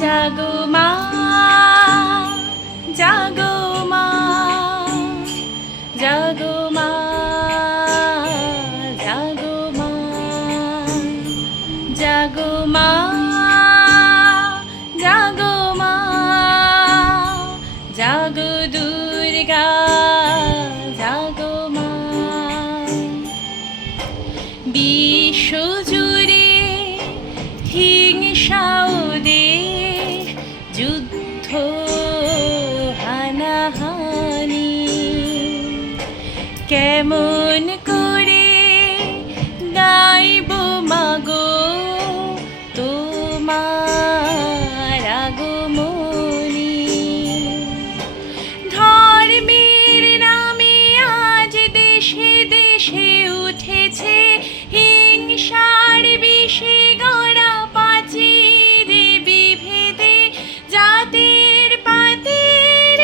জাগো মা, জাগো মা, জাগো মা, জাগো মা, জাগো মা, জাগো মা, জাগো দুর্গা, জাগো মা। বিশ্বজুড়ে হিংসা ও দেশ, যুদ্ধ হানাহানি, কেমন করে গাইব মাগো তোমার আগমনী। ধর্মের নামে আজ দেশে দেশে উঠেছে হিংসার বিষে গড়া প্রাচীর, বিভেদে জাতির পাতের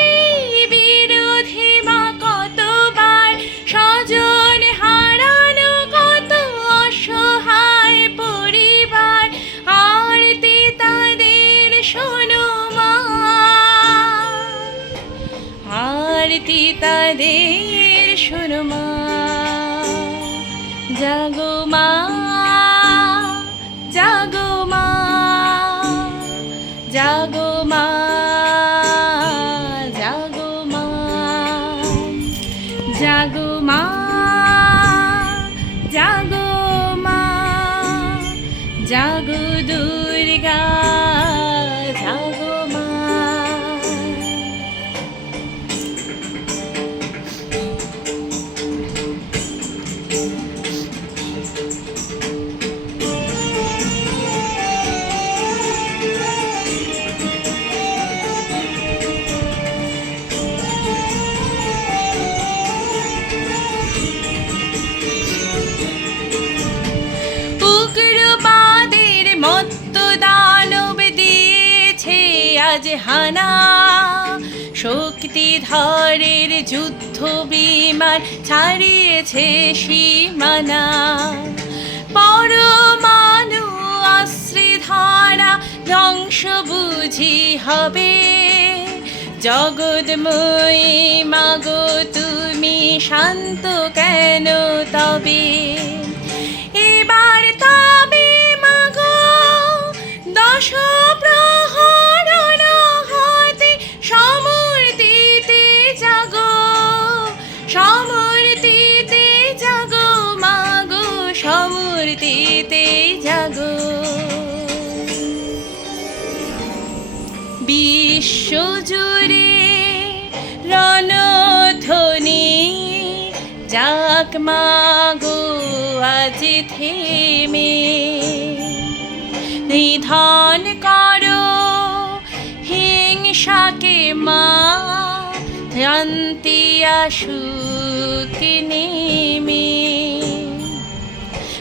বিরোধী মা কতবার স্বজন হারানো, কত অসহায় পরিবার। আরতি তাদের শোনো মা, আরতি তাদের শোনো মা। জাগো মা, জাগো মা, জাগো মা, জাগো মা, জাগো মা, জাগো মা, জাগো দুর্গা, জাগো মা। উগ্রবাদের মত্ত দানব দিয়েছে আজ হানা, শক্তিধরের যুদ্ধ বিমান ছাড়িয়েছে সীমানা। পরমাণু অস্ত্রধারা ধ্বংস বুঝি হবে, জগৎময়ী মাগো তুমি শান্ত কেন তবে। এবার তবে মাগো দশ প্রহরণ হাতে সমর্দিতে জাগো, সমর্দিতে জাগো মাগো, সমর্দিতে জাগো। বিশ্বজুড়ে রণধ্বনি যাক মাগো আজ থেমে, নিধন করো হিংসাকে মা, শান্তি আসুক নেমে।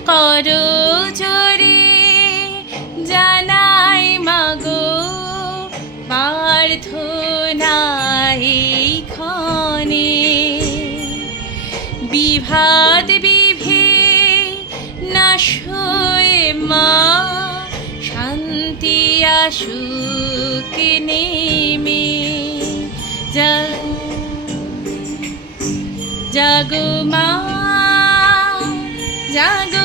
করো জোরে জানাই মাগো প্রার্থনা এইখানে, বিভাদ বিভেদ নাশ হয়ে মা, শান্তি আসুক নেমে। জাগো মা, জাগো